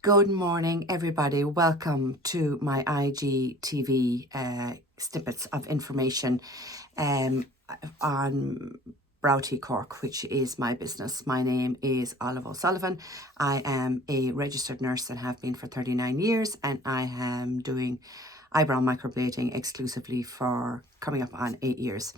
Good morning, everybody. Welcome to my IGTV snippets of information on Broughty Cork, which is my business. My name is Olive O'Sullivan. I am a registered nurse and have been for 39 years, and I am doing eyebrow microblading exclusively for coming up on 8 years.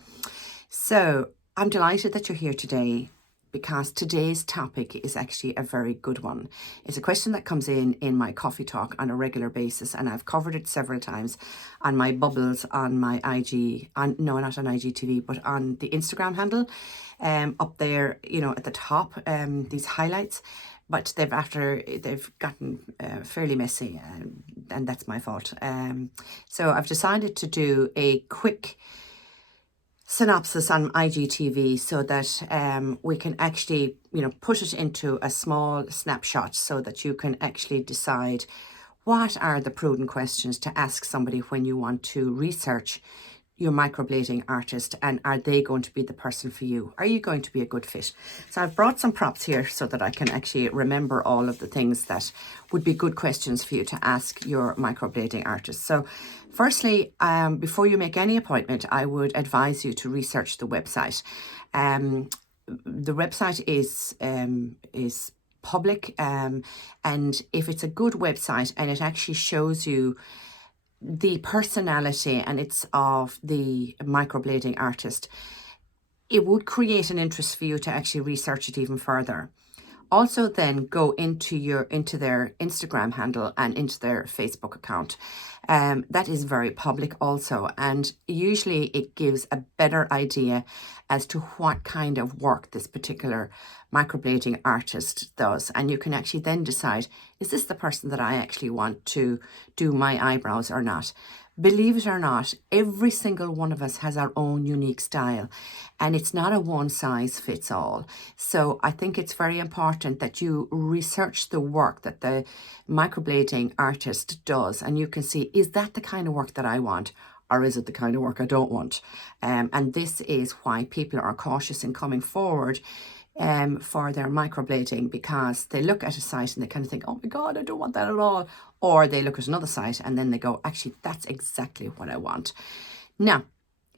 So I'm delighted that you're here today, because today's topic is actually a very good one. It's a question that comes in my coffee talk on a regular basis, and I've covered it several times on my bubbles on my no, not on IGTV, but on the Instagram handle, up there, at the top, these highlights. But they've gotten fairly messy, and that's my fault. So I've decided to do a quick synopsis on IGTV so that we can actually, put it into a small snapshot so that you can actually decide what are the prudent questions to ask somebody when you want to research your microblading artist, and are they going to be the person for you? Are you going to be a good fit? So I've brought some props here so that I can actually remember all of the things that would be good questions for you to ask your microblading artist. So firstly, before you make any appointment, I would advise you to research the website. The website is public, and if it's a good website and it actually shows you the personality and it's of the microblading artist, it would create an interest for you to actually research it even further. Also then go into their Instagram handle and into their Facebook account. That is very public also, and usually it gives a better idea as to what kind of work this particular microblading artist does, and you can actually then decide, is this the person that I actually want to do my eyebrows or not? Believe it or not, every single one of us has our own unique style, and it's not a one size fits all. So I think it's very important that you research the work that the microblading artist does, and you can see, is that the kind of work that I want, or is it the kind of work I don't want? And this is why people are cautious in coming forward for their microblading, because they look at a site and they kind of think, oh my God, I don't want that at all. Or they look at another site and then they go, actually, that's exactly what I want. Now,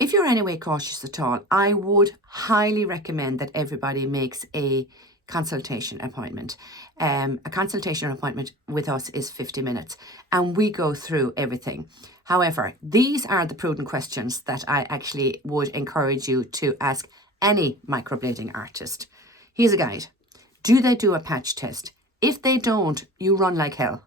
if you're anyway cautious at all, I would highly recommend that everybody makes a consultation appointment. A consultation appointment with us is 50 minutes and we go through everything. However, these are the prudent questions that I actually would encourage you to ask any microblading artist. Here's a guide. Do they do a patch test? If they don't, you run like hell.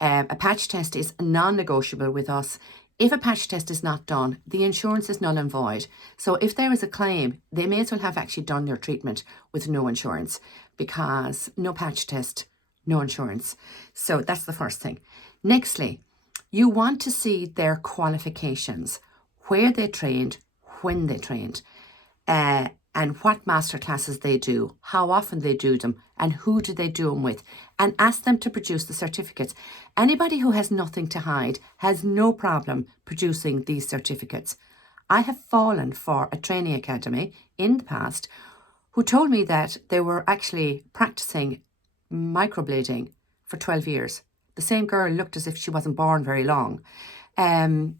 A patch test is non-negotiable with us. If a patch test is not done, the insurance is null and void. So if there is a claim, they may as well have actually done their treatment with no insurance, because no patch test, no insurance. So that's the first thing. Nextly, you want to see their qualifications, where they trained, when they trained, and what master classes they do, how often they do them, and who do they do them with, and ask them to produce the certificates. Anybody who has nothing to hide has no problem producing these certificates. I have fallen for a training academy in the past who told me that they were actually practicing microblading for 12 years. The same girl looked as if she wasn't born very long. And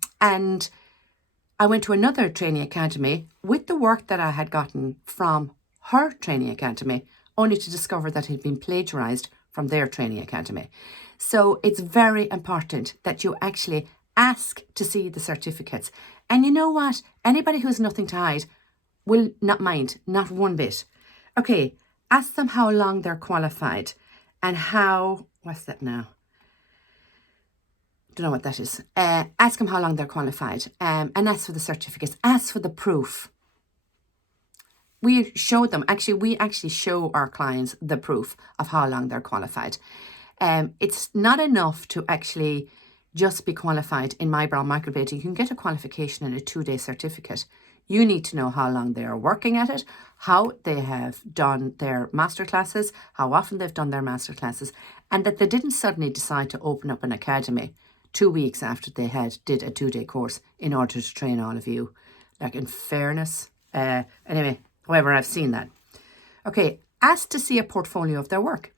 I went to another training academy with the work that I had gotten from her training academy, only to discover that it had been plagiarized from their training academy. So it's very important that you actually ask to see the certificates. And you know what? Anybody who has nothing to hide will not mind, not one bit. Okay, ask them how long they're qualified and what's that now? Don't know what that is. Ask them how long they're qualified, and ask for the certificates, ask for the proof. We actually show our clients the proof of how long they're qualified. It's not enough to actually just be qualified in eyebrow microblading. You can get a qualification and a 2-day certificate. You need to know how long they are working at it, how they have done their master classes, how often they've done their master classes, and that they didn't suddenly decide to open up an academy 2 weeks after they did a 2-day course in order to train all of you. Like, in fairness. Anyway, however, I've seen that. Okay, ask to see a portfolio of their work.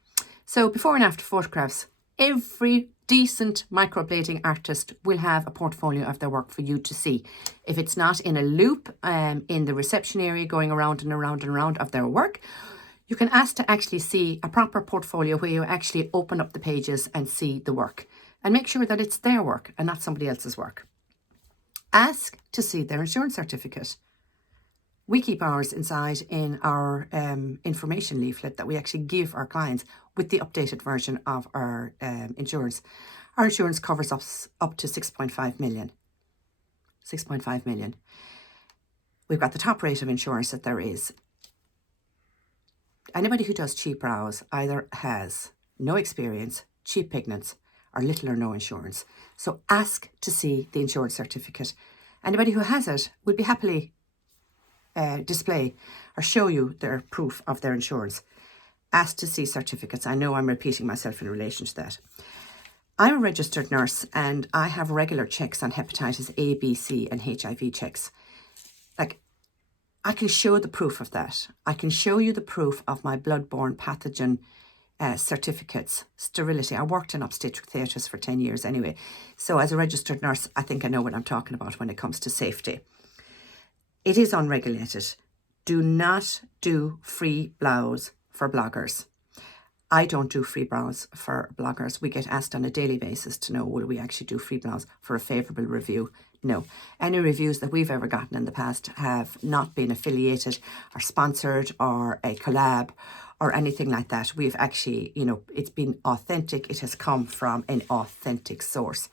So before and after photographs, Every decent microblading artist will have a portfolio of their work for you to see. If it's not in a loop in the reception area going around and around and around of their work, you can ask to actually see a proper portfolio where you actually open up the pages and see the work and make sure that it's their work and not somebody else's work. Ask to see their insurance certificate. We keep ours inside in our information leaflet that we actually give our clients with the updated version of our insurance. Our insurance covers us up to 6.5 million. 6.5 million. We've got the top rate of insurance that there is. Anybody who does cheap brows either has no experience, cheap pigments, or little or no insurance. So ask to see the insurance certificate. Anybody who has it will be happily display or show you their proof of their insurance. Ask to see certificates. I know I'm repeating myself in relation to that. I'm a registered nurse and I have regular checks on hepatitis A, B, C and HIV checks. Like, I can show the proof of that. I can show you the proof of my bloodborne pathogen certificates, sterility. I worked in obstetric theatres for 10 years anyway. So as a registered nurse, I think I know what I'm talking about when it comes to safety. It is unregulated. Do not do free brows for bloggers. I don't do free brows for bloggers. We get asked on a daily basis to know, will we actually do free brows for a favourable review? No. Any reviews that we've ever gotten in the past have not been affiliated or sponsored or a collab or anything like that. We've actually, it's been authentic. It has come from an authentic source.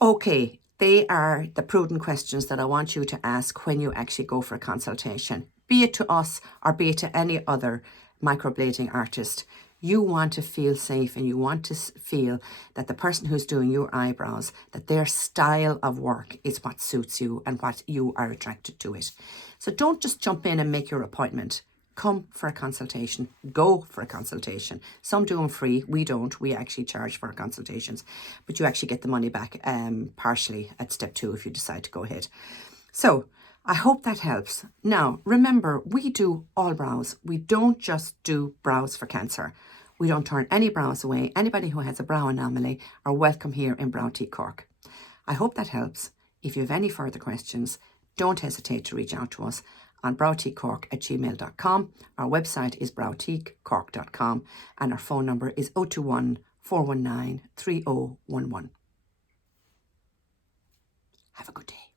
Okay. They are the prudent questions that I want you to ask when you actually go for a consultation, be it to us or be it to any other microblading artist. You want to feel safe and you want to feel that the person who's doing your eyebrows, that their style of work is what suits you and what you are attracted to it. So don't just jump in and make your appointment. Come for a consultation. Go for a consultation. Some do them free. We don't. We actually charge for our consultations. But you actually get the money back partially at step 2 if you decide to go ahead. So I hope that helps. Now, remember, we do all brows. We don't just do brows for cancer. We don't turn any brows away. Anybody who has a brow anomaly are welcome here in Browteak Cork. I hope that helps. If you have any further questions, don't hesitate to reach out to us on browteakcork@gmail.com. Our website is browteakcork.com and our phone number is 021 419 3011. Have a good day.